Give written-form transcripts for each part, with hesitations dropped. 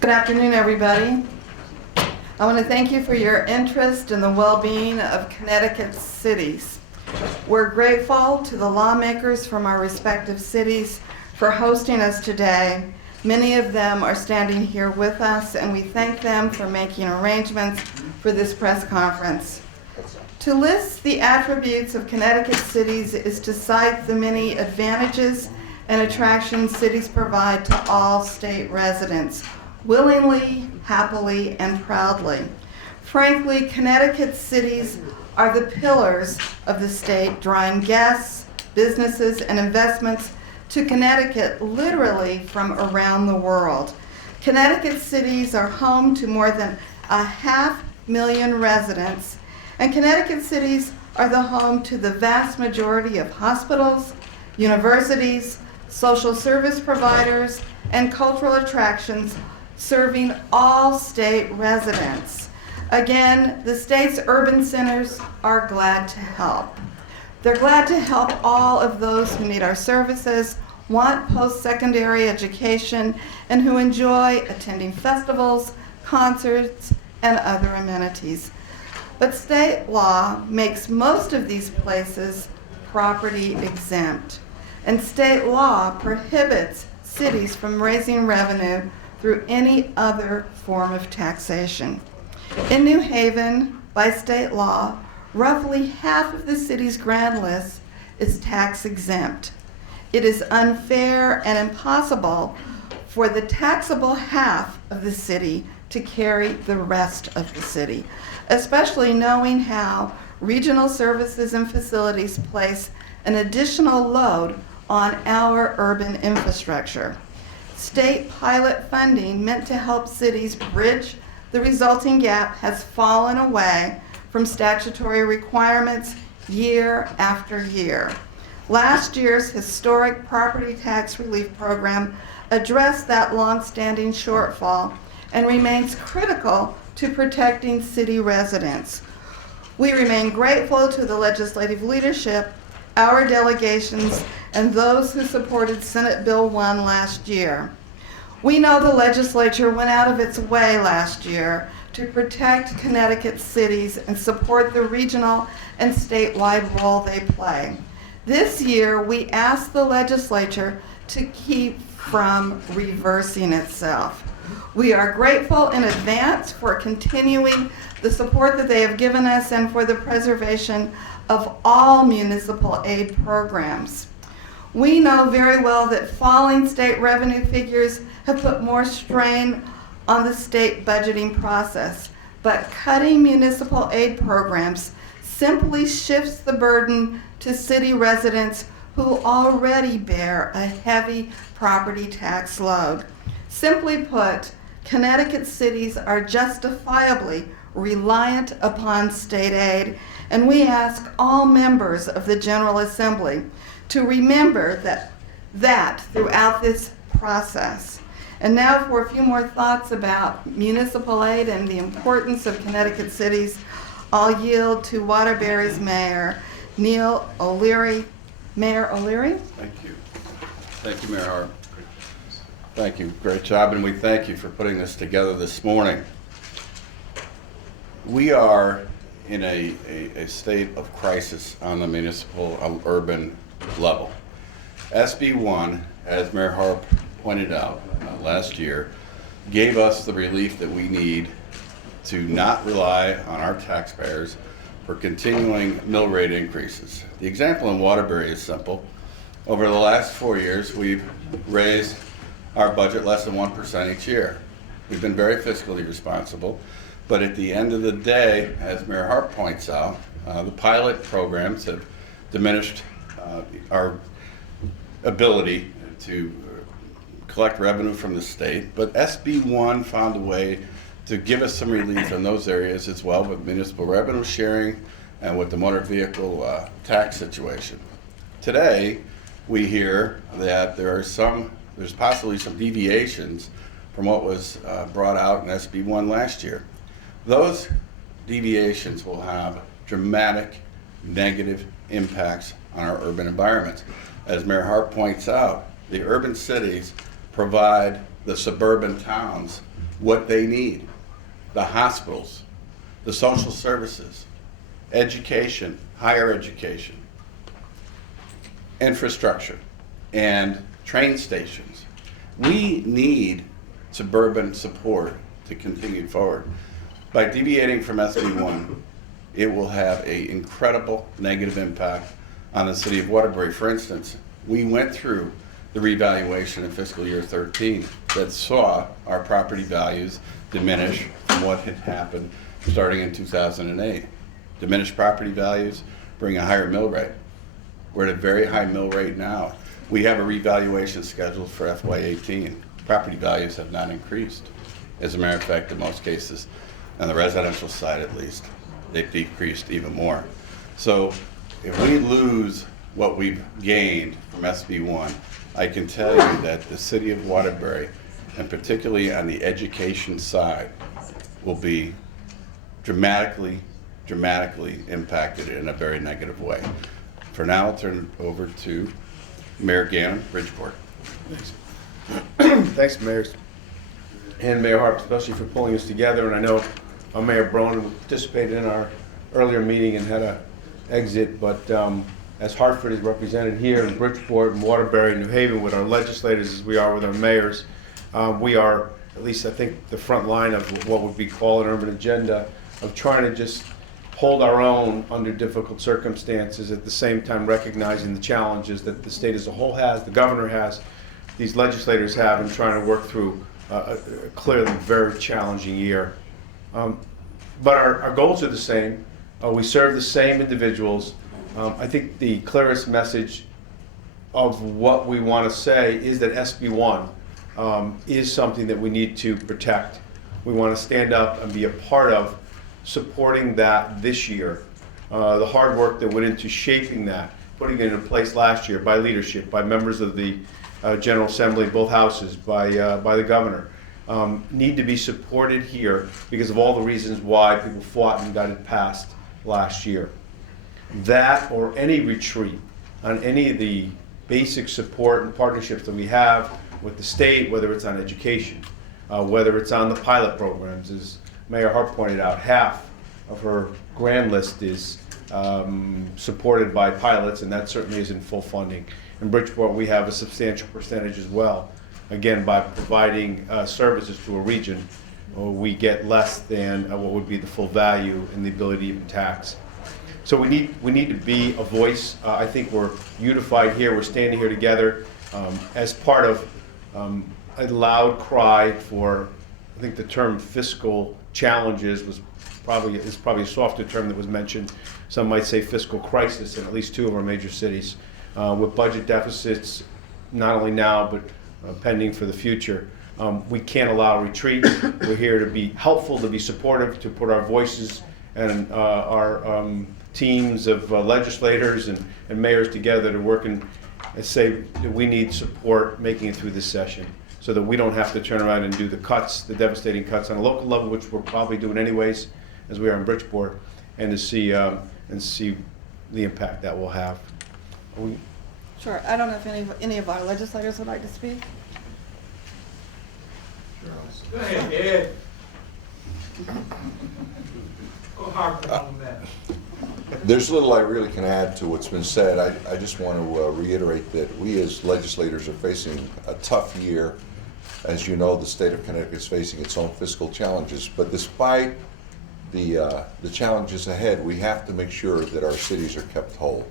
Good afternoon, everybody. I want to thank you for your interest in the well-being of Connecticut cities. We're grateful to the lawmakers from our respective cities for hosting us today. Many of them are standing here with us, and we thank them for making arrangements for this press conference. To list the attributes of Connecticut cities is to cite the many advantages and attractions cities provide to all state residents, willingly, happily, and proudly. Frankly, Connecticut cities are the pillars of the state, drawing guests, businesses, and investments to Connecticut literally from around the world. Connecticut cities are home to more than 500,000 residents, and Connecticut cities are the home to the vast majority of hospitals, universities, social service providers, and cultural attractions serving all state residents. Again, the state's urban centers are glad to help. They're glad to help all of those who need our services, want post-secondary education, and who enjoy attending festivals, concerts, and other amenities. But state law makes most of these places property exempt, and state law prohibits cities from raising revenue through any other form of taxation. In New Haven, by state law, roughly half of the city's grand list is tax exempt. It is unfair and impossible for the taxable half of the city to carry the rest of the city, especially knowing how regional services and facilities place an additional load on our urban infrastructure. State pilot funding meant to help cities bridge the resulting gap has fallen away from statutory requirements year after year. Last year's historic property tax relief program addressed that long-standing shortfall and remains critical to protecting city residents. We remain grateful to the legislative leadership, our delegations, and those who supported Senate Bill 1 last year. We know the legislature went out of its way last year to protect Connecticut cities and support the regional and statewide role they play. This year, we asked the legislature to keep from reversing itself. We are grateful in advance for continuing the support that they have given us and for the preservation of all municipal aid programs. We know very well that falling state revenue figures have put more strain on the state budgeting process, but cutting municipal aid programs simply shifts the burden to city residents who already bear a heavy property tax load. Simply put, Connecticut cities are justifiably reliant upon state aid, and we ask all members of the General Assembly to remember that throughout this process. And now for a few more thoughts about municipal aid and the importance of Connecticut cities, I'll yield to Waterbury's Mayor, Neil O'Leary. Mayor O'Leary? Thank you. Thank you, Mayor Harp. Thank you. Great job, and we thank you for putting this together this morning. We are in a state of crisis on the municipal urban level. SB 1, as Mayor Harp pointed out last year, gave us the relief that we need to not rely on our taxpayers for continuing mill rate increases. The example in Waterbury is simple. Over the last 4 years, we've raised our budget less than 1% each year. We've been very fiscally responsible, but at the end of the day, as Mayor Harp points out, the pilot programs have diminished our ability to collect revenue from the state, but SB 1 found a way to give us some relief in those areas as well with municipal revenue sharing and with the motor vehicle tax situation. Today, we hear that there's possibly some deviations from what was brought out in SB 1 last year. Those deviations will have dramatic negative impacts on our urban environments. As Mayor Harp points out, the urban cities provide the suburban towns what they need. The hospitals, the social services, education, higher education, infrastructure, and train stations. We need suburban support to continue forward. By deviating from SB1, it will have an incredible negative impact on the city of Waterbury. For instance, we went through the revaluation in fiscal year 13 that saw our property values diminish from what had happened starting in 2008. Diminished property values bring a higher mill rate. We're at a very high mill rate now. We have a revaluation scheduled for FY18. Property values have not increased. As a matter of fact, in most cases, on the residential side at least, they've decreased even more. So if we lose what we've gained from SB1, I can tell you that the city of Waterbury, and particularly on the education side, will be dramatically impacted in a very negative way. For now, I'll turn it over to Mayor Ganim, Bridgeport. Thanks, Mayor. And Mayor Harp, especially for pulling us together. And I know Mayor Brown participated in our earlier meeting and had to exit, but as Hartford is represented here in Bridgeport and Waterbury and New Haven with our legislators as we are with our mayors, we are, at least I think, the front line of what would be called an urban agenda of trying to just hold our own under difficult circumstances, at the same time recognizing the challenges that the state as a whole has, the governor has, these legislators have, and trying to work through a clearly very challenging year. But our goals are the same. We serve the same individuals. I think the clearest message of what we want to say is that SB1 is something that we need to protect. We want to stand up and be a part of supporting that this year. The hard work that went into shaping that, putting it in place last year by leadership, by members of the General Assembly, both houses, by the governor, need to be supported here because of all the reasons why people fought and got it passed last year. That or any retreat on any of the basic support and partnerships that we have with the state, whether it's on education, whether it's on the pilot programs, as Mayor Harp pointed out, half of her grand list is supported by pilots, and that certainly is in full funding. In Bridgeport, we have a substantial percentage as well. Again, by providing services to a region, we get less than what would be the full value and the ability to even tax. So we need to be a voice. I think we're unified here. We're standing here together as part of a loud cry for, I think the term fiscal challenges is probably a softer term that was mentioned. Some might say fiscal crisis in at least two of our major cities, with budget deficits not only now but pending for the future. We can't allow retreat. We're here to be helpful, to be supportive, to put our voices and our teams of legislators and mayors together to work and say that we need support making it through this session so that we don't have to turn around and do the cuts, the devastating cuts on a local level, which we're probably doing anyways, as we are in Bridgeport, and to see the impact that will have. Sure. I don't know if any of our legislators would like to speak. Go ahead, Ed. Go Harp on that. There's little I really can add to what's been said. I just want to reiterate that we as legislators are facing a tough year. As you know, the state of Connecticut is facing its own fiscal challenges, but despite the challenges ahead, we have to make sure that our cities are kept whole.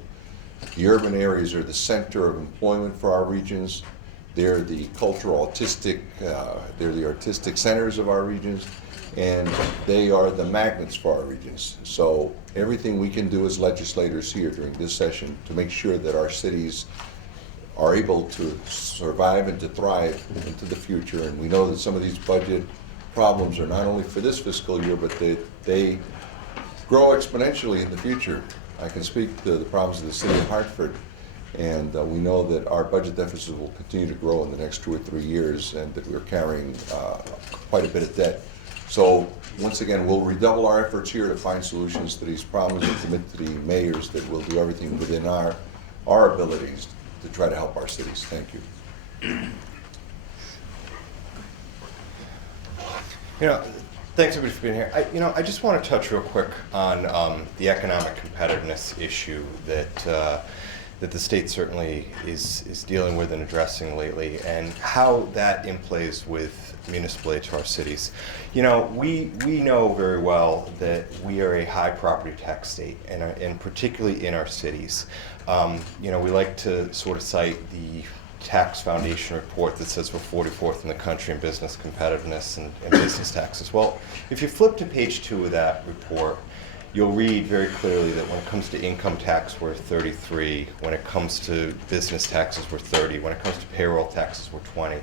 The urban areas are the center of employment for our regions. They're the cultural, artistic, they're the artistic centers of our regions, and they are the magnets for our regions. So everything we can do as legislators here during this session to make sure that our cities are able to survive and to thrive into the future. And we know that some of these budget problems are not only for this fiscal year, but they grow exponentially in the future. I can speak to the problems of the city of Hartford, and we know that our budget deficit will continue to grow in the next 2 or 3 years, and that we're carrying quite a bit of debt. So once again, we'll redouble our efforts here to find solutions to these problems and commit to the mayors that we'll do everything within our abilities to try to help our cities. Thank you. You know, thanks everybody for being here. I just want to touch real quick on the economic competitiveness issue that the state certainly is dealing with and addressing lately, and how that interplays with municipal aid to our cities. We know very well that we are a high property tax state, and particularly in our cities. We like to sort of cite the Tax Foundation report that says we're 44th in the country in business competitiveness and business taxes. Well, if you flip to page 2 of that report, you'll read very clearly that when it comes to income tax, we're 33. When it comes to business taxes, we're 30. When it comes to payroll taxes, we're 20.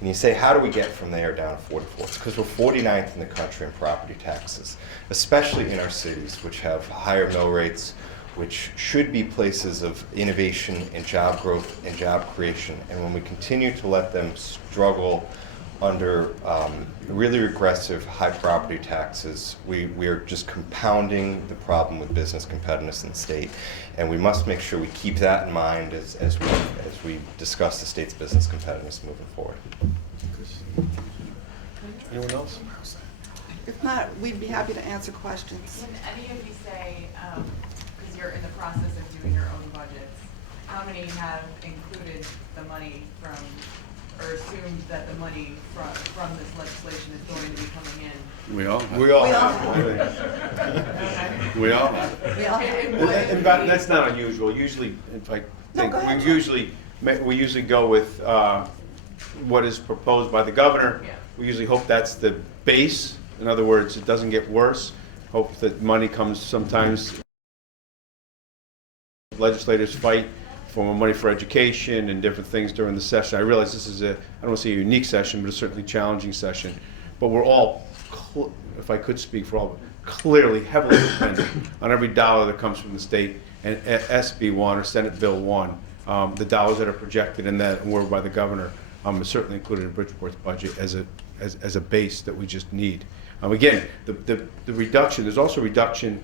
And you say, how do we get from there down to 44? It's because we're 49th in the country in property taxes, especially in our cities, which have higher mill rates, which should be places of innovation and job growth and job creation. And when we continue to let them struggle under really regressive high property taxes, we are just compounding the problem with business competitiveness in the state. And we must make sure we keep that in mind as we discuss the state's business competitiveness moving forward. Anyone else? If not, we'd be happy to answer questions. Can any of you say, because you're in the process of doing your own budgets, how many have included the money from, or assumed that the money from this legislation is going to be coming in? We all We all We all have. We all have. We all And that's not unusual. Usually, if I No, think, go ahead, we usually go with what is proposed by the governor. Yeah. We usually hope that's the base. In other words, it doesn't get worse. Hope that money comes sometimes. Legislators fight for more money for education and different things during the session. I realize this is I don't want to say a unique session, but a certainly challenging session. But we're all, if I could speak for all, clearly heavily dependent on every dollar that comes from the state. And SB 1 or Senate Bill 1, the dollars that are projected in that and were by the governor is certainly included in Bridgeport's budget as a base that we just need. Again, the reduction, there's also a reduction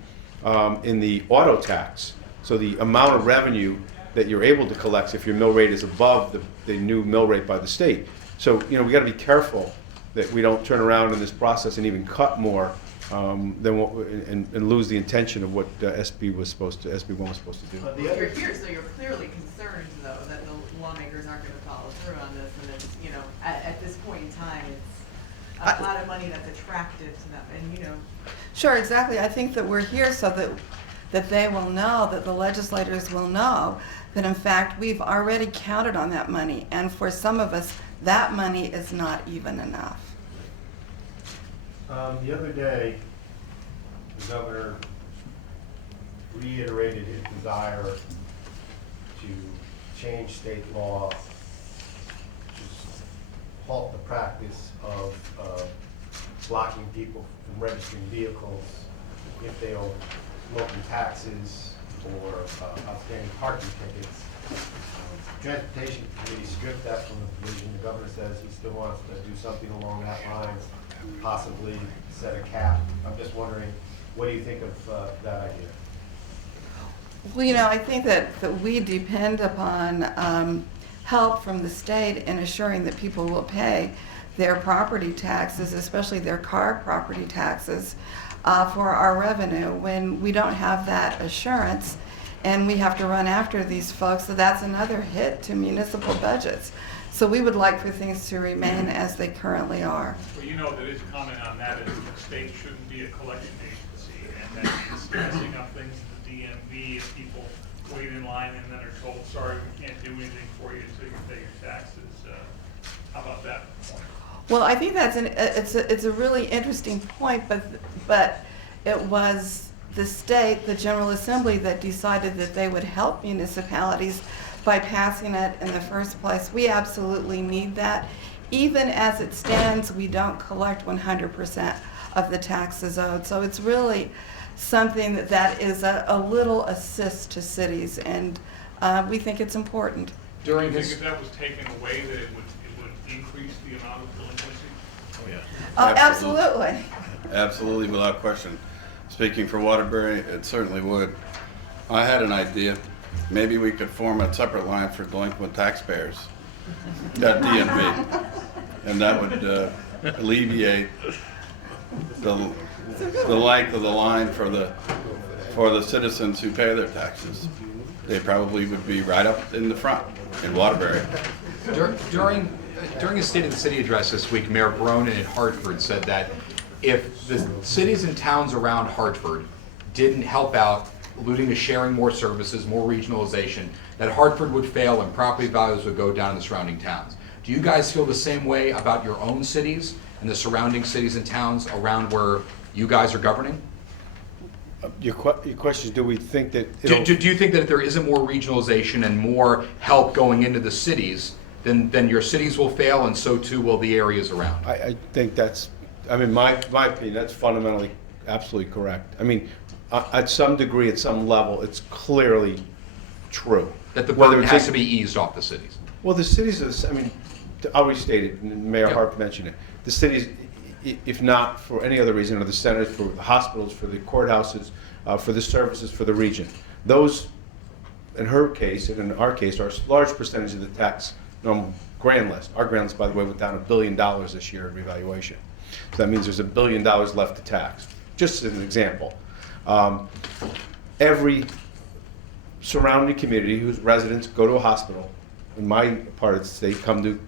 in the auto tax. So the amount of revenue that you're able to collect if your mill rate is above the new mill rate by the state. So, we got to be careful that we don't turn around in this process and even cut more than what, and lose the intention of what SB 1 was supposed to do. You're here, so you're clearly concerned, though, that the lawmakers aren't going to follow through on this, and it's, at this point in time, it's a lot of money that's attractive to them, and Sure, exactly. I think that we're here so that they will know, that the legislators will know that in fact we've already counted on that money, and for some of us that money is not even enough. The other day, the governor reiterated his desire to change state law to halt the practice of blocking people from registering vehicles if they owe local taxes or outstanding parking tickets. Transportation Committee stripped that from the provision. The governor says he still wants to do something along that lines, possibly set a cap. I'm just wondering, what do you think of that idea? Well, I think that we depend upon help from the state in assuring that people will pay their property taxes, especially their car property taxes, for our revenue. When we don't have that assurance and we have to run after these folks, so that's another hit to municipal budgets. So we would like for things to remain as they currently are. Well, there is a comment on that, is the state shouldn't be a collection agency, and that it's messing up things at the DMV if people wait in line and then are told, sorry, we can't do anything for you until you pay your taxes. How about that point? Well, I think that's it's a really interesting point, but it was the state, the General Assembly, that decided that they would help municipalities by passing it in the first place. We absolutely need that. Even as it stands, we don't collect 100% of the taxes owed. So it's really something that is a little assist to cities, and we think it's important. Do you think if that was taken away that it would increase the amount of delinquency? Oh, yeah. Absolutely. Absolutely, without question. Speaking for Waterbury, it certainly would. I had an idea. Maybe we could form a separate line for delinquent taxpayers at DMV. And that would alleviate the length of the line for the citizens who pay their taxes. They probably would be right up in the front in Waterbury. During his State of the City address this week, Mayor Bronin at Hartford said that if the cities and towns around Hartford didn't help out, alluding to sharing more services, more regionalization, that Hartford would fail and property values would go down in the surrounding towns. Do you guys feel the same way about your own cities and the surrounding cities and towns around where you guys are governing? Your question is, do we think that Do you think that if there isn't more regionalization and more help going into the cities, then your cities will fail and so too will the areas around? I think that's, I mean, my opinion, that's fundamentally absolutely correct. I mean, at some degree, at some level, it's clearly true. That the Whether burden it's has in- to be eased off the cities? Well, the cities, I mean, I'll restate it, and Mayor Yep. Harp mentioned it. The cities, if not for any other reason, are the centers for the hospitals, for the courthouses, for the services for the region. Those, in her case, and in our case, are a large percentage of the tax grand list. Our grand list, by the way, went down $1 billion this year in revaluation. So that means there's $1 billion left to tax, just as an example. Every surrounding community whose residents go to a hospital, in my part of the state, come to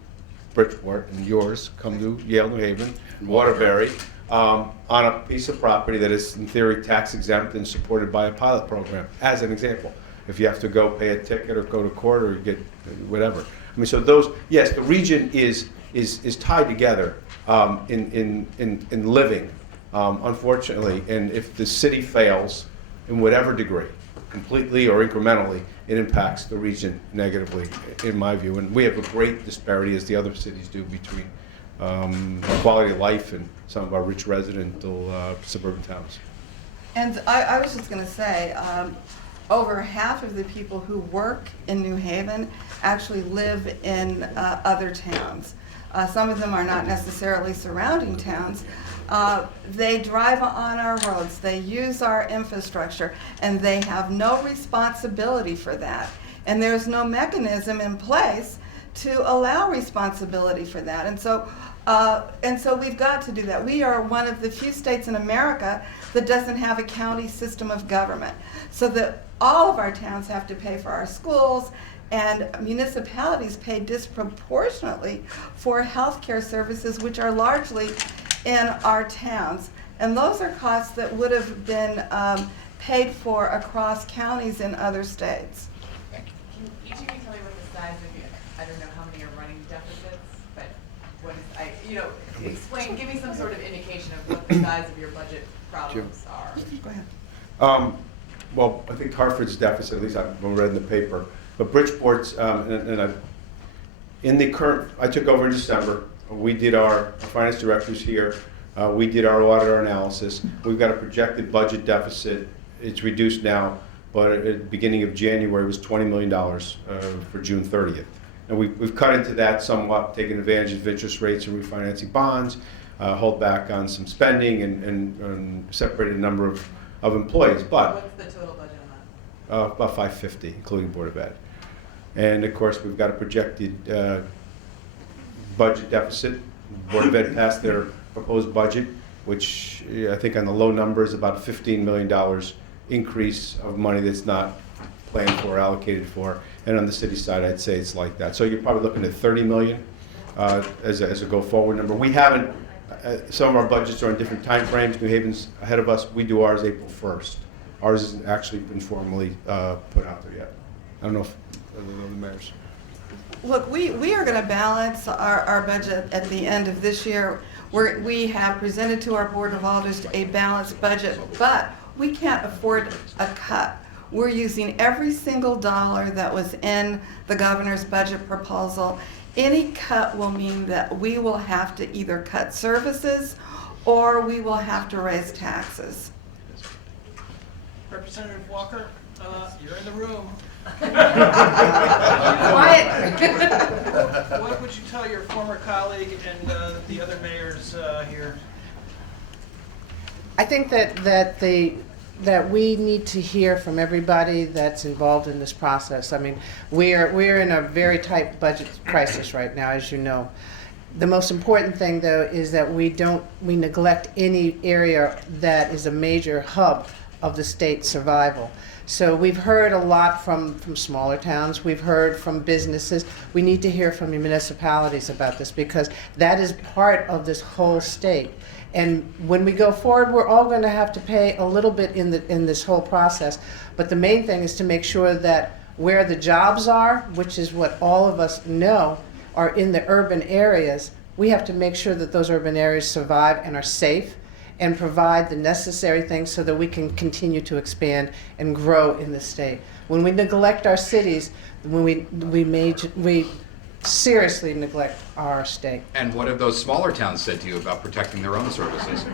Bridgeport, and yours come to Yale, New Haven, Waterbury, on a piece of property that is in theory tax exempt and supported by a pilot program, as an example. If you have to go pay a ticket or go to court or get whatever. I mean, so those, yes, the region is tied together in living, unfortunately, and if the city fails in whatever degree, completely or incrementally, it impacts the region negatively, in my view. And we have a great disparity, as the other cities do, between quality of life and some of our rich residential suburban towns. And I was just going to say, over half of the people who work in New Haven actually live in other towns. Some of them are not necessarily surrounding towns. They drive on our roads, they use our infrastructure, and they have no responsibility for that. And there's no mechanism in place to allow responsibility for that. And so we've got to do that. We are one of the few states in America that doesn't have a county system of government. So that all of our towns have to pay for our schools, and municipalities pay disproportionately for healthcare services, which are largely in our towns. And those are costs that would have been paid for across counties in other states. Can each of you tell me what the size of your, I don't know how many are running deficits, but what is, explain, give me some sort of indication of what the size of your budget problems are. Go ahead. Well, I think Hartford's deficit, at least I've read in the paper, but Bridgeport's, in the current, I took over in December. We did our finance directors here. We did our auditor analysis. We've got a projected budget deficit. It's reduced now, but at the beginning of January it was $20 million for June 30th. And we've cut into that somewhat, taking advantage of interest rates and refinancing bonds, hold back on some spending and separated a number of employees. But what's the total budget on that? about 550, including Board of Ed. And of course, we've got a projected budget deficit. Board of Ed passed their proposed budget, which I think on the low number is about $15 million increase of money that's not planned for, allocated for. And on the city side, I'd say it's like that. So you're probably looking at 30 million as a go-forward number. We haven't, some of our budgets are in different time frames. New Haven's ahead of us. We do ours April 1st. Ours hasn't actually been formally put out there yet. I don't know if other than the mayors. Look, we are going to balance our budget at the end of this year. We have presented to our Board of Alders a balanced budget, but we can't afford a cut. We're using every single dollar that was in the governor's budget proposal. Any cut will mean that we will have to either cut services or we will have to raise taxes. Representative Walker, you're in the room. Quiet. What would you tell your former colleague and the other mayors here? I think that we need to hear from everybody that's involved in this process. I mean, we're in a very tight budget crisis right now, as you know. The most important thing, though, is that we neglect any area that is a major hub of the state's survival. So we've heard a lot from smaller towns. We've heard from businesses. We need to hear from the municipalities about this because that is part of this whole state. And when we go forward, we're all going to have to pay a little bit in this whole process. But the main thing is to make sure that where the jobs are, which is what all of us know, are in the urban areas. We have to make sure that those urban areas survive and are safe and provide the necessary things so that we can continue to expand and grow in the state. When we neglect our cities, when we seriously neglect our state. And what have those smaller towns said to you about protecting their own services?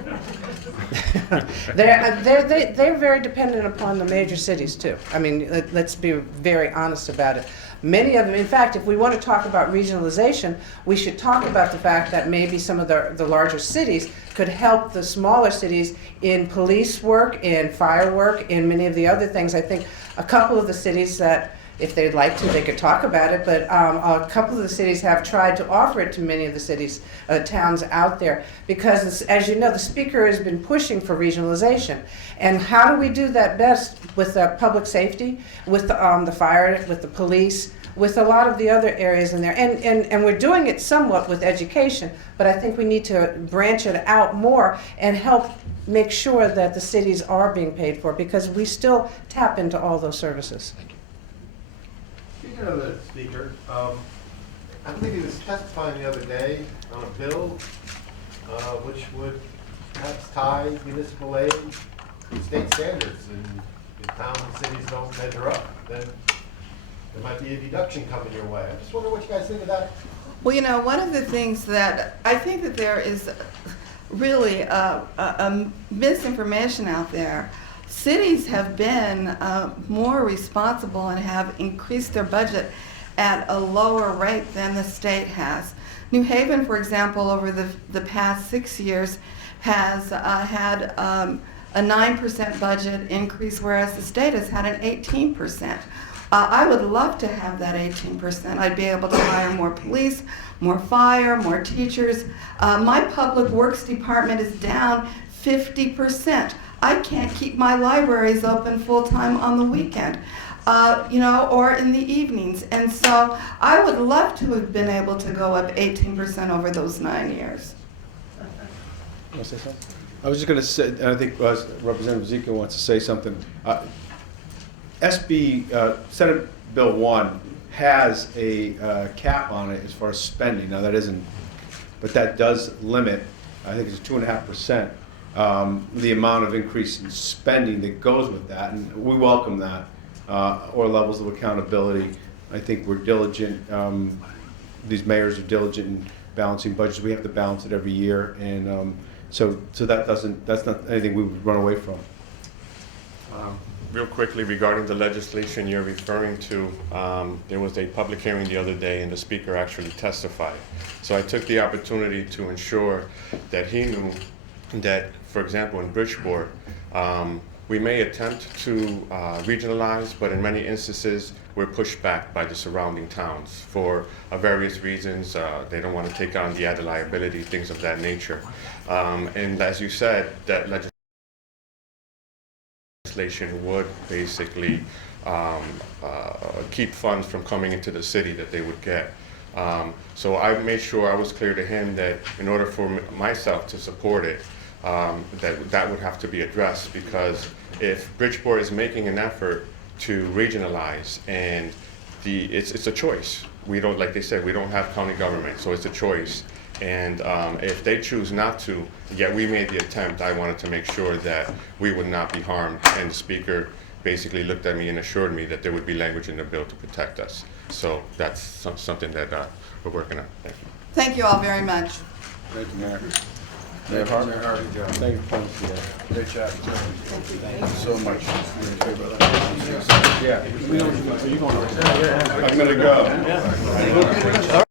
They're very dependent upon the major cities too. I mean, let's be very honest about it. Many of them, in fact, if we want to talk about regionalization, we should talk about the fact that maybe some of the larger cities could help the smaller cities in police work, in fire work, in many of the other things. I think a couple of the cities that, if they'd like to, they could talk about it, but a couple of the cities have tried to offer it to many of the cities, towns out there, because as you know, the speaker has been pushing for regionalization. And how do we do that best? With public safety, with the fire, with the police, with a lot of the other areas in there. And we're doing it somewhat with education, but I think we need to branch it out more and help make sure that the cities are being paid for, because we still tap into all those services. Speaking of the speaker, I believe he was testifying the other day on a bill which would perhaps tie municipal aid to state standards, and if towns and cities don't measure up, then there might be a deduction coming your way. I just wonder what you guys think of that. Well, you know, one of the things that I think that there is really a misinformation out there. Cities have been more responsible and have increased their budget at a lower rate than the state has. New Haven, for example, over the past 6 years has had a 9% budget increase, whereas the state has had an 18%. I would love to have that 18%. I'd be able to hire more police, more fire, more teachers. My public works department is down 50%. I can't keep my libraries open full-time on the weekend, or in the evenings. And so I would love to have been able to go up 18% over those 9 years. Want to say something? I was just going to say, and I think Representative Zika wants to say something. Senate Bill 1 has a cap on it as far as spending. Now that isn't, but that does limit, I think it's 2.5%, the amount of increase in spending that goes with that, and we welcome that, or levels of accountability. I think we're diligent, these mayors are diligent in balancing budgets. We have to balance it every year, and so that's not anything we would run away from. Real quickly, regarding the legislation you're referring to, there was a public hearing the other day and the speaker actually testified. So I took the opportunity to ensure that he knew that, for example, in Bridgeport, we may attempt to regionalize, but in many instances, we're pushed back by the surrounding towns for various reasons. They don't want to take on the added liability, things of that nature. And as you said, that legislation would basically keep funds from coming into the city that they would get. So I made sure I was clear to him that in order for myself to support it, that would have to be addressed, because if Bridgeport is making an effort to regionalize, and it's a choice. We don't, like they said, we don't have county government, so it's a choice. And if they choose not to, yet we made the attempt, I wanted to make sure that we would not be harmed. And the speaker basically looked at me and assured me that there would be language in the bill to protect us. So that's something that we're working on. Thank you. Thank you all very much. Thank you, Mayor. Mayor Harp. Thank you for coming today. Great job. Thank you so much. Yeah. I'm going to go.